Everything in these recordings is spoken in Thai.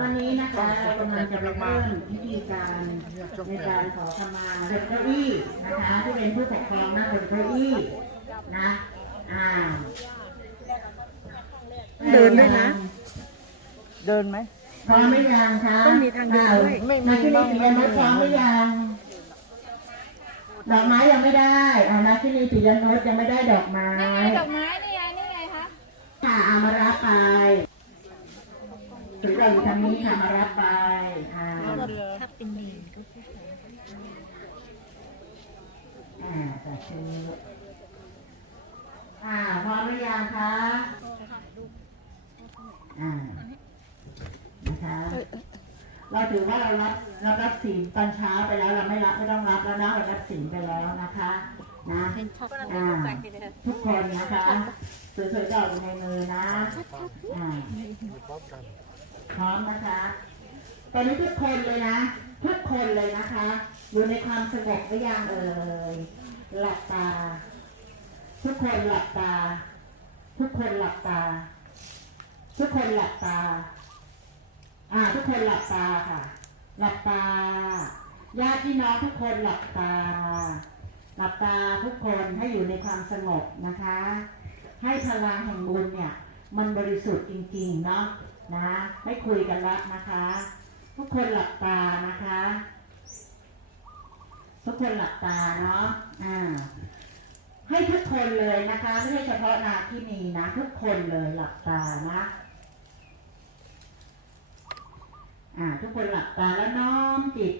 ตอนนี้นะคะเรากำลังจะเริ่มพิธีการในการขอขมาบนเก้าอี้นะคะที่เป็นผู้ปกครองนั่งบนเก้าอี้นะอ่าเดินด้วยนะ เดินไหมพร้อมหรือยังคะต้องมีทางเดินด้วยไม่มีที่นี่ปิยนุชพร้อมหรือยังดอกไม้ยังไม่ได้เอานะที่นี่ปิยนุชยังไม่ได้ดอกไม้นี่ไงดอกไม้นี่ไงนี่ไงคะค่ะเอามารับไป ถึงเราอยู่ทางนี้ค่ะมารับไปอ่าถ้าเป็นดีก็คือ่าแต่คืออ่าพร้อมหรือยังคะอ่านะคะเราถือว่าเรารับเรารับศีลตอนเช้าไปแล้วเราไม่รับไม่ต้องรับแล้วนะเรารับศีลไปแล้วนะคะนะอ่าทุกคนนะคะสวยๆดอกอยู่ในมือนะอ่า พร้อมนะคะ ตอนนี้ทุกคนเลยนะ ทุกคนเลยนะคะ อยู่ในความสงบหรือยังเอ่ยหลับตา ทุกคนหลับตา ทุกคนหลับตา ทุกคนหลับตา อ่า ทุกคนหลับตาค่ะ หลับตาญาติพี่น้องทุกคนหลับตา หลับตาทุกคนให้อยู่ในความสงบนะคะ ให้พลังแห่งบุญเนี่ย มันบริสุทธิ์จริงๆเนาะ นะ ไม่คุยกันแล้วนะคะ ทุกคนหลับตานะคะ ทุกคนหลับตาเนาะอ่าให้ทุกคนเลยนะคะ ไม่ใช่เฉพาะนาที่นีนะ ทุกคนเลยหลับตานะอ่าทุกคนหลับตาแล้วน้อมจิต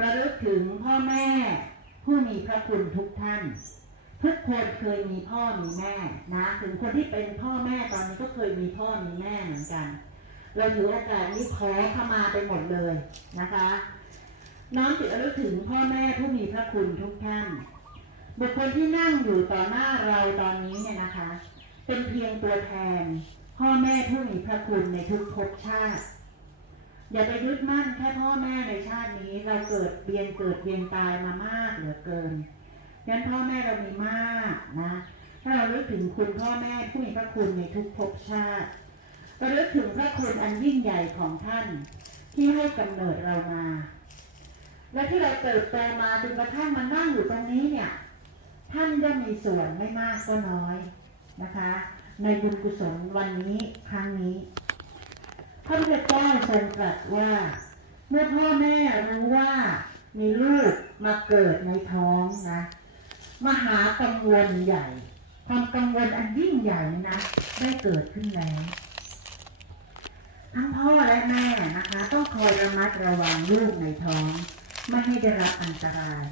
ระลึกถึงพ่อแม่ ผู้มีพระคุณทุกท่าน ทุกคนเคยมีพ่อมีแม่นะ ถึงคนที่เป็นพ่อแม่ตอนนี้ก็เคยมีพ่อมีแม่เหมือนกัน เราถือโอกาสนี้ขอขมาไปหมดเลยนะคะ น้อมจิตระลึกถึงพ่อแม่ผู้มีพระคุณทุกท่าน บุคคลที่นั่งอยู่ต่อหน้าเราตอนนี้เนี่ยนะคะ เป็นเพียงตัวแทน พ่อแม่ผู้มีพระคุณในทุกภพชาติ อย่าไปยึดมั่นแค่พ่อแม่ในชาตินี้ เราเกิดเวียนเกิดเวียนตายมามากเหลือเกินยันพ่อแม่เรามีมากนะ ถ้าเราลึกถึงคุณพ่อแม่ผู้มีพระคุณในทุกภพชาติ ราลึกถึงพระคุณอันยิ่งใหญ่ของท่าน ที่ให้กำเนิดเรามา และที่เราเติบโตมาจนกระทั่งมานั่งอยู่ตรงนี้เนี่ย ท่านย่อมมีส่วนไม่มากก็น้อยนะคะ ในบุญกุศลวันนี้ครั้งนี้พระพุทธเจ้าทรงตรัสว่า เมื่อพ่อแม่รู้ว่ามีลูกมาเกิดในท้องนะมหากังวลใหญ่ ความกังวลอันยิ่งใหญ่นะ ได้เกิดขึ้นแล้ว ทั้งพ่อและแม่นะคะ ต้องคอยระมัดระวังลูกในท้อง ไม่ให้ได้รับอันตราย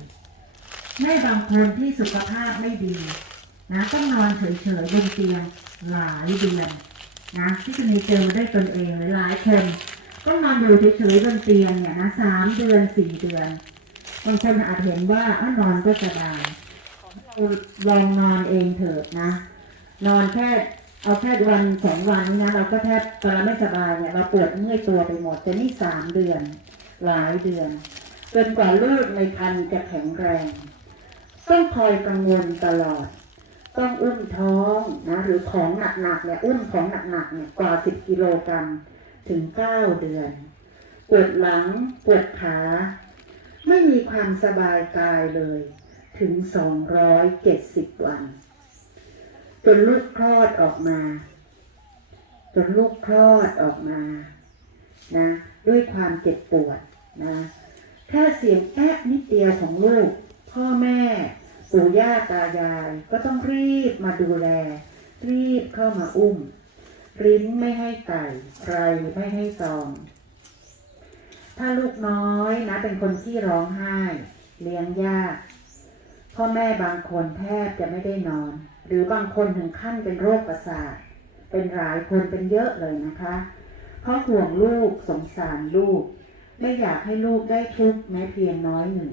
แม่บางคนที่สุขภาพไม่ดีนะต้องนอนเฉยๆบนเตียงหลายเดือนนะที่จะมีเจอมาได้ตนเองหลายๆคนต้องนอนอยู่เฉยๆบนเตียงเนี่ยนะสามเดือนสี่เดือนบางคนอาจเห็นว่าอ้านอนก็สบายลองนอนเองเถิดนะ นอนแค่ เอาแค่วันสองวันนี้นะเราก็แทบตอนเราไม่สบายเนี่ยเราปวดเมื่อยตัวไปหมดแต่นี่สามเดือนหลายเดือนจนกว่าลูกในครรภ์จะแข็งแรง ต้องคอยกังวลตลอด ต้องอุ้มท้องนะหรือของหนักๆเนี่ยอุ้มของหนักๆเนี่ยกว่าสิบกิโลกรัมถึงเก้าเดือนปวดหลังปวดขาไม่มีความสบายกายเลย ถึงสองร้อยเจ็ดสิบวัน จนลูกคลอดออกมา จนลูกคลอดออกมานะด้วยความเจ็บปวดนะแค่เสียงแอ๊ะนิดเดียวของลูก พ่อแม่ปู่ย่าตายาย ก็ต้องรีบมาดูแล รีบเข้ามาอุ้มริ้นไม่ให้ไก่ไรไม่ให้ซอง ถ้าลูกน้อยนะ เป็นคนที่ร้องไห้ เลี้ยงยาก พ่อแม่บางคนแทบจะไม่ได้นอน หรือบางคนถึงขั้นเป็นโรคประสาท เป็นหลายคนเป็นเยอะเลยนะคะเพราะห่วงลูกสงสารลูก ไม่อยากให้ลูกได้ทุกข์แม้เพียงน้อยหนึ่ง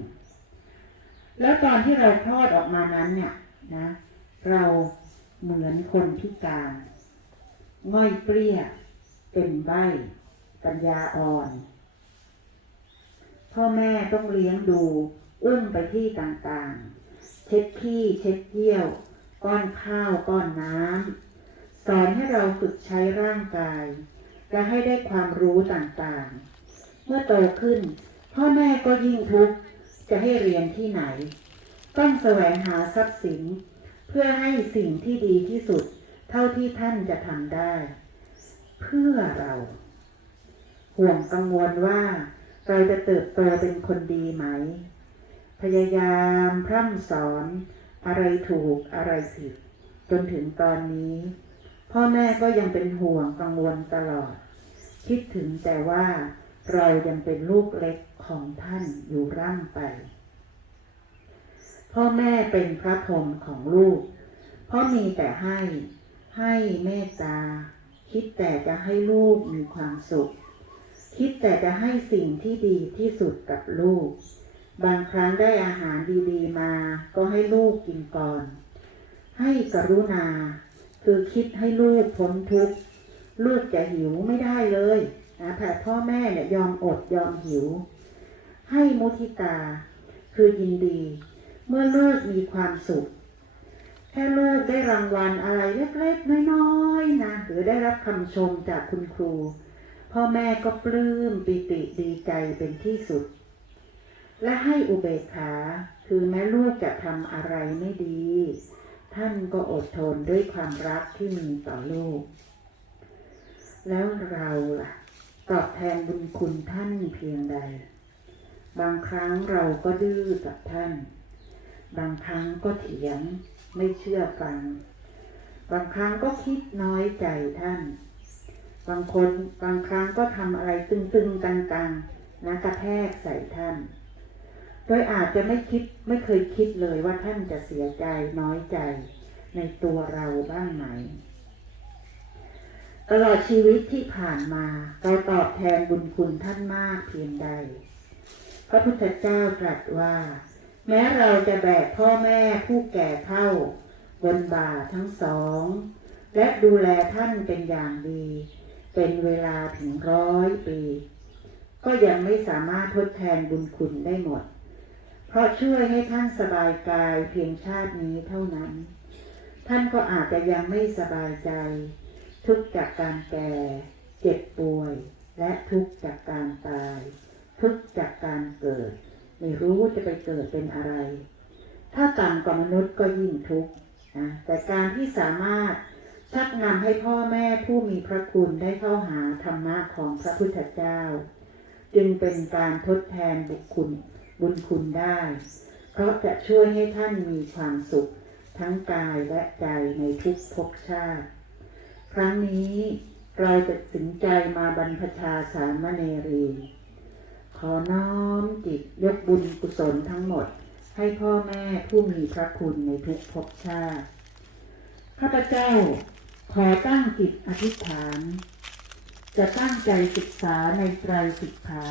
แล้วตอนที่เราคลอดออกมานั้นเนี่ยนะ เราเหมือนคนพิการง่อยเปรี้ย เป็นใบปัญญาอ่อน พ่อแม่ต้องเลี้ยงดู อุ้มไปที่ต่างๆ เช็ดขี้เช็ดเยี่ยว ป้อนข้าวป้อนน้ำสอนให้เราฝึกใช้ร่างกาย และให้ได้ความรู้ต่างๆ เมื่อโตขึ้น พ่อแม่ก็ยิ่งทุกข์จะให้เรียนที่ไหน ต้องแสวงหาทรัพย์สิน เพื่อให้สิ่งที่ดีที่สุด เท่าที่ท่านจะทำได้ เพื่อเรา ห่วงกังวลว่า เราจะเติบโตเป็นคนดีไหม พยายามพร่ำสอน อะไรถูกอะไรผิด จนถึงตอนนี้ พ่อแม่ก็ยังเป็นห่วงกังวลตลอด คิดถึงแต่ว่าเรายังเป็นลูกเล็กของท่านอยู่ร่ำไป พ่อแม่เป็นพระพรหมของลูกพราะมีแต่ให้ ให้เมตตา คิดแต่จะให้ลูกมีความสุข คิดแต่จะให้สิ่งที่ดีที่สุดกับลูก บางครั้งได้อาหารดีๆมาก็ให้ลูกกินก่อน ให้กรุณา คือคิดให้ลูกพ้นทุกข์ลูกจะหิวไม่ได้เลยนะแต่พ่อแม่เนี่ยยอมอดยอมหิว ให้มุทิตา คือยินดี เมื่อลูกมีความสุข แค่ลูกได้รางวัลอะไรเล็กๆน้อยๆนะหรือได้รับคำชมจากคุณครู พ่อแม่ก็ปลื้มปิติดีใจเป็นที่สุด และให้อุเบกขา คือแม้ลูกจะทำอะไรไม่ดี ท่านก็อดทนด้วยความรักที่มีต่อลูก แล้วเราล่ะ ตอบแทนบุญคุณท่านเพียงใด บางครั้งเราก็ดื้อกับท่าน บางครั้งก็เถียงไม่เชื่อฟัง บางครั้งก็คิดน้อยใจท่าน บางคนบางครั้งก็ทำอะไรตึงๆกังๆนะกระแทกใส่ท่าน ดยอาจจะไม่คิดไม่เคยคิดเลยว่าท่านจะเสียใจน้อยใจในตัวเราบ้างไหม ตลอดชีวิตที่ผ่านมาเราตอบแทนบุญคุณท่านมากเพียงใด พระพุทธเจ้าตรัสว่า แม้เราจะแบกพ่อแม่ผู้แก่เท่า บนบ่าทั้งสอง และดูแลท่านเป็นอย่างดี เป็นเวลาถึงร้อยปี ก็ยังไม่สามารถทดแทนบุญคุณได้หมด เพราะช่วยให้ท่านสบายกายเพียงชาตินี้เท่านั้น ท่านก็อาจจะยังไม่สบายใจ ทุกจากการแก่ เจ็บป่วย และทุกจากการตาย ทุกจากการเกิด ไม่รู้จะไปเกิดเป็นอะไร ถ้าต่ำกว่ามนุษย์ก็ยิ่งทุกข์นะแต่การที่สามารถชักนำให้พ่อแม่ผู้มีพระคุณได้เข้าหาธรรมะของพระพุทธเจ้า จึงเป็นการทดแทนบุญคุณ บุญคุณได้ เพราะจะช่วยให้ท่านมีความสุข ทั้งกายและใจในทุกภพชาติ ครั้งนี้เราตัดสินใจมาบรรพชาสามเณรี ขอน้อมจิตยกบุญกุศลทั้งหมด ให้พ่อแม่ผู้มีพระคุณในทุกภพชาติ ข้าพเจ้าขอตั้งจิตอธิษฐาน จะตั้งใจศึกษาในไตรสิกขา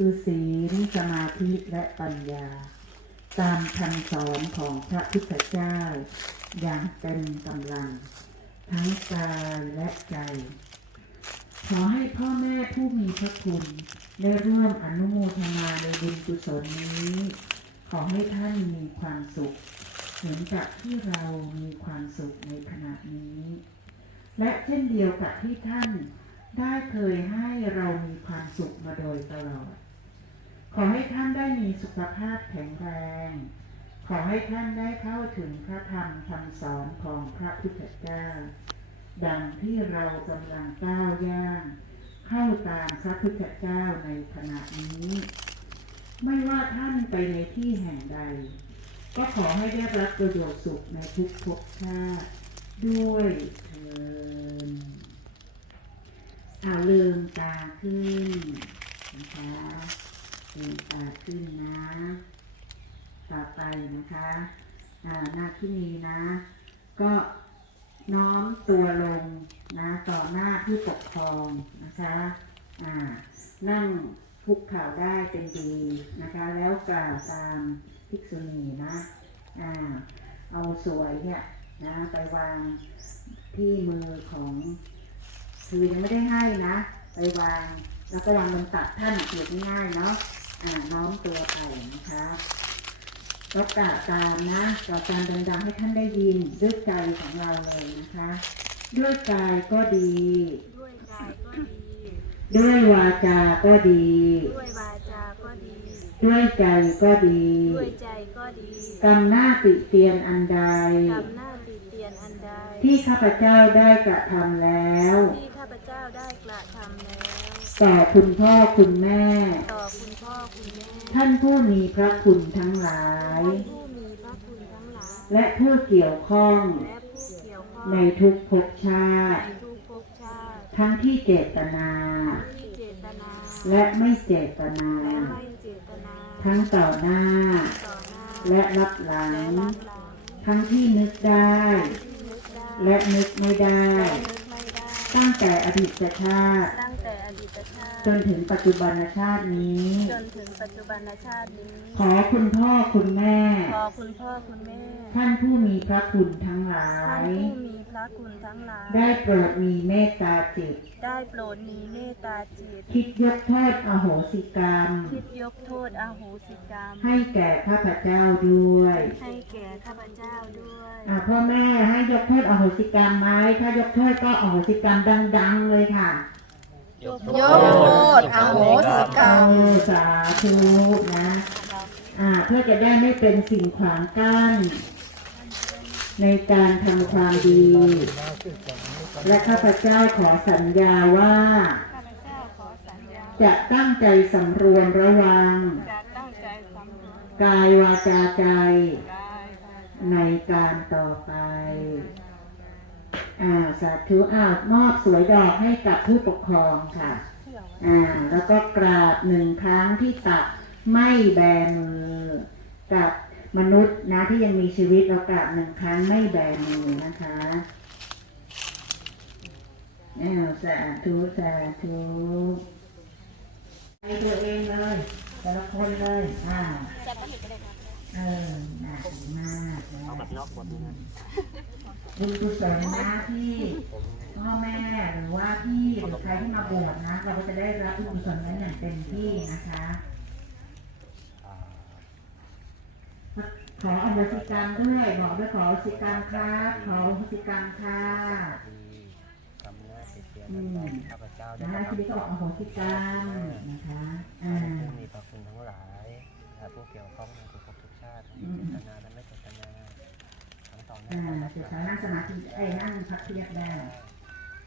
คือศีลสมาธิและปัญญา ตามคำสอนของพระพุทธเจ้า อย่างเต็มกำลัง ทั้งกายและใจ ขอให้พ่อแม่ผู้มีพระคุณ ได้ร่วมอนุโมทนาในบุญกุศลนี้ ขอให้ท่านมีความสุข เหมือนกับที่เรามีความสุขในขณะนี้ และเช่นเดียวกับที่ท่านได้เคยให้เรามีความสุขมาโดยตลอด ขอให้ท่านได้มีสุขภาพแข็งแรง ขอให้ท่านได้เข้าถึงพระธรรมคำสอนของพระพุทธเจ้า ดังที่เรากำลังก้าวย่าง เข้าตามพระพุทธเจ้าในขณะนี้ ไม่ว่าท่านไปในที่แห่งใด ก็ขอให้ได้รับประโยชน์สุขในทุกภพชาติด้วยเถิดเอาลืมตาขึ้นนะคะลืมตาขึ้นนะ ต่อไป นะคะหน้าที่นี้นะ ก็น้อมตัวลงนะต่อหน้าผู้ปกครองนะคะนั่งคุกเข่าได้เป็นดีนะคะ แล้วกล่าวตามภิกษุณีนะอ่าเอาสวยเนี่ยนะไปวางที่มือของคือยังไม่ได้ให้นะ ไปวางแล้วก็วางบนตักท่านเกียบง่ายเนาะอ่าน้อมตัวไปนะคะ ก็กะตามนะกะตามดังๆให้ท่านได้ยินด้วยใจของเราเลยนะคะ ด้วยกายก็ดี ด้วยกายก็ด้วยวาจาก็ดี ด้วยวาจาก็ดี ด้วยใจก็ดี ด้วยใจก็ดีกรรมหน้าติเตียนอันใดทำหน้าติเตียนอันใด ที่ข้าพเจ้าได้กระทำแล้วที่ข้าพเจ้าได้กระทำแล้ว ต่อคุณพ่อคุณแม่ ต่อคุณพ่อคุณแม่ท่านผู้มีพระคุณทั้งหลาย ท่านผู้มีพระคุณทั้งหลายและผู้เกี่ยวข้องและผู้เกี่ยวข้องในทุกภพชาติในทุกภพชาติทั้งที่เจตนา ที่เจตนาและไม่เจตนา และไม่เจตนาทั้งต่อหน้า ต่อหน้าและรับหลัง และรับหลังทั้งที่นึกได้ ที่นึกได้และนึกไม่ได้ และนึกไม่ได้ตั้งแต่อดีตชาติ ตั้งแต่อดีตชาติ จนถึงปัจจุบันชาตินี้ จนถึงปัจจุบันชาตินี้ ขอคุณพ่อคุณแม่ ขอคุณพ่อคุณแม่ ท่านผู้มีพระคุณทั้งหลาท่านยผู้มีพระคุณทั้งหลาย ได้โปรดมีเมตตาจิต ได้โปรดมีเมตตาจิต คิดยกโทษอโหสิกรรม คิดยกโทษอาโหสิกรรม ให้แก่ข้าพเจ้าด้วย ให้แก่ข้าพเจ้าด้วยอ่าพ่อแม่ให้ยกโทษอโหสิกรรมไหมถ้ายกโทษก็อโหสิกรรมดัง ๆ เลยค่ะ ยกโทษอโหสิกรรมสาธุนะอ่าเพื่อจะได้ไม่เป็นสิ่งขวางกั้น ในการทำความดี และข้าพเจ้าขอสัญญาว่า จะตั้งใจสำรวมระวัง กายวาจาใจ ในการต่อไป อ่าสาธุอ้าวมอบสวยดอกให้กับผู้ปกครองค่ะอ่าแล้วก็กราบหนึ่งครั้งที่ตักไม่แบมือกับมนุษย์นะที่ยังมีชีวิตเรากราบหนึ่งครั้งไม่แบมือนะคะอ้าวสาธุสาธุไปตัวเองเลยแต่ละคนเลยอ่าเออน่าดีมากนะ บุญกุศลนะที่พ่อแม่หรือว่าพี่หรือใครที่มาบวชนะ เราก็จะได้รับบุญกุศลนั้นอย่างเต็มที่นะคะขออโหสิกรรมด้วยบอกด้วยขออโหสิกรรมครับขออโหสิกรรมค่ะทำหน้าติเตียนอือันมใดข้าพเจ้าได้นะกระทีนี้ก็ทำบอกอโหสิกรรมนะคะอ่าผู้มีพระคุณทั้งหลายและผู้เกี่ยวข้องในทุกภพทุกชาติอืมเจตนาและไม่เจตนาทั้งต่ อ่าและจะรับหลังสามารถนั่งสมาธิเอ้ยนั่งพักเพียบได้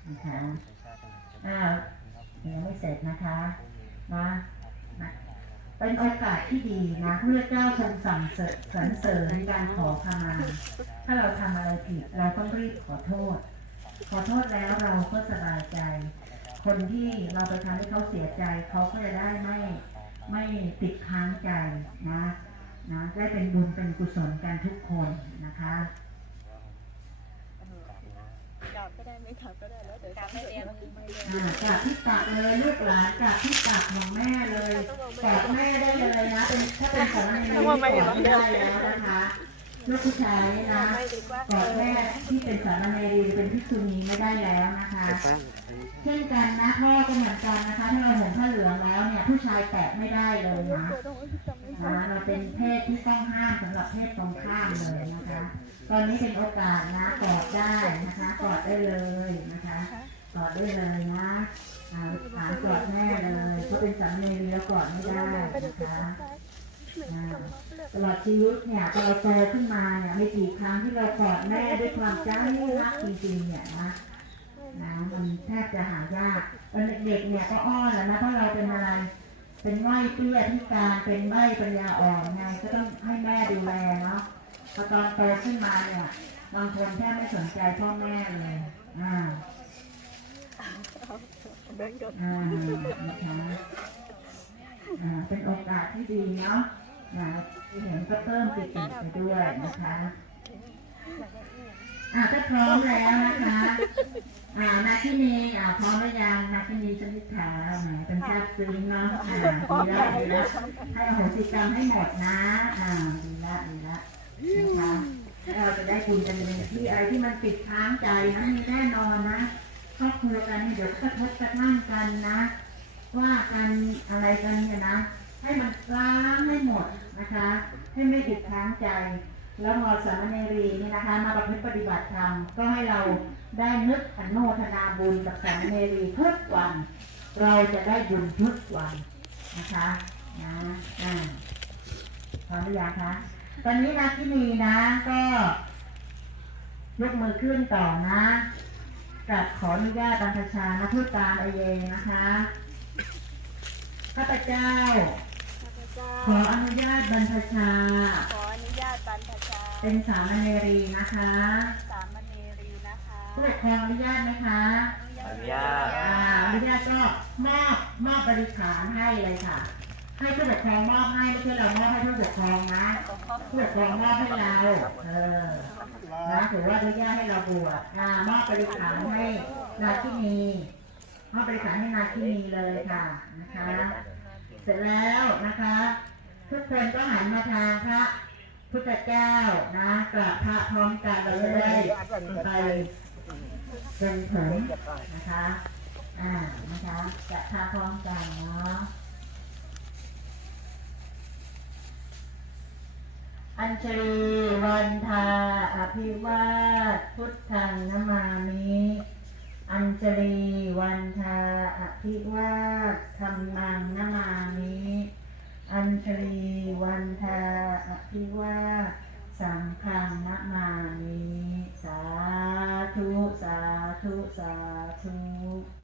นะคะอ้าวยังไม่เสร็จนะคะนะเป็นโอกาสที่ดีนะพระเจ้าทรงสั่งเสริญสรรเสริญการขอขมา ถ้าเราทำอะไรผิดเราต้องรีบขอโทษ ขอโทษแล้วเราก็สบายใจ คนที่เราไปทำให้เขาเสียใจเขาก็จะได้ไม่ไม่ติดค้างใจนะนะได้เป็นบุญเป็นกุศลกันทุกคนนะคะ ราบก็ได้ไม่กราบก็ได้แล้วเดี๋ยวกราบไม่เรียนไม่เรียนอ่ากราบที่ตักเลยลูกหลานกราบที่ตักของแม่เลยกราบแม่ได้เลยนะเป็นถ้าเป็นสามเณรนี่ได้แล้วนะคะลูกผู้ชายนะกว่ากอดแม่ที่เป็นสามเณรหรือเป็นพิกษุนีไม่ได้แล้วนะคะ เช่นกันนะพ่อก็เหมือนกันนะคะ ถ้าเราห่มผ้าเหลืองแล้วเนี่ย ผู้ชายแตะไม่ได้เลยนะนะเราเป็นเพศที่ต้องห้ามสำหรับเพศตรงข้ามเลยนะคะ ตอนนี้เป็นโอกาสนะกอดได้นะคะกอดได้เลยนะคะกอดได้เลยนะอ่าถามกอดแม่เลยเพราเป็นสามเณรแล้วกอดไม่ได้นะคะตลอดชีวิตเนี่ยพอเราโตขึ้นมาเนี่ยไม่กี่ครั้งที่เรากอดแม่ด้วยความจ้ารักจริงๆเนี่ยนะ นะมันแทบจะหายากตอนเด็กๆเนี่ยก็อ้อนแหล้วนะเพราะเราเป็นอะไร เป็นไหวเปี้ยพิการเป็นใบปัญญาอ่อนไงก็ต้องให้แม่ดูแลเนาะพอตอนโตขึ้นมาเนี่ยบางคนแทบไม่สนใจพ่อแม่เลยอ่าอ่านะคะอ่าเป็นโอกาสที่ดีเนาะนะเห็นก็เพิ่มปิติไปด้วยนะคะอ่าถ้าพร้อมแล้วนะคะ อ่านาคินีอ่าพร้อมหรือยังนาคินีชนิดขาแหมเป็นชาติซึ้งเนาะอ่าดีละดีละให้อโหสิกรรมให้หมดนะอ่าดีละดีละนะคะแล้วเราจะได้บุญกันในที่อะไรที่มันติดค้างใจนะมีแน่นอนนะครอบครัวกันเนี่ยเดี๋ยวกระทบกระทั่งกันนะ ว่ากันอะไรกันเนี่ยนะให้มันล้างให้หมดนะคะ ให้ไม่ติดค้างใจ แล้วพอสามเณรีนี่นะคะ มาประพฤติปฏิบัติธรรมก็ให้เรา ได้นึกอนุโมทนาบุญกับสามเณรีทุกวัน เราจะได้บุญทุกวันนะคะนะอ่าพร้อมหรือยังคะตอนนี้นะที่นีนะก็ยกมือขึ้นต่อนะกับขออนุญาตบรรพชานะพูดตามไอเองนะคะข้าพเจ้าข้าพเจ้า ขออนุญาตบรรพชา ขออนุญาตบรรพชา เป็นสามเณรีนะคะ สามเณรีนะคะ ผู้ปกครองอนุญาตไหมคะอนุญาตอ่าอนุญาตก็มอบมอบบริขารให้เลยค่ะ ให้ผู้ปกครองมอบให้ไม่ใช่เรามอบให้ผู้ปกครองนะผู้ปกครองมอบให้เราเออนะถือว่าอนุญาตให้เราบวชอ่ามอบบริขารให้นาที่นีมอบบริขารให้นาที่นีเลยค่ะนะคะ เสร็จแล้วนะคะ ทุกคนก็หันมาทางพระพุทธเจ้านะกราบพระพร้อมกันเราจะได้ไป เป็นถึงนะคะ อ่า นะคะ จะพาพร้อมกันเนาะ อัญชลีวันทาอภิวาทพุทธังนมามิอัญชลีวันทาอภิวาทธรรมังนมามิอัญชลีวันทาอภิวาท สังฆังนมามิสาธุ สาธุ สาธุ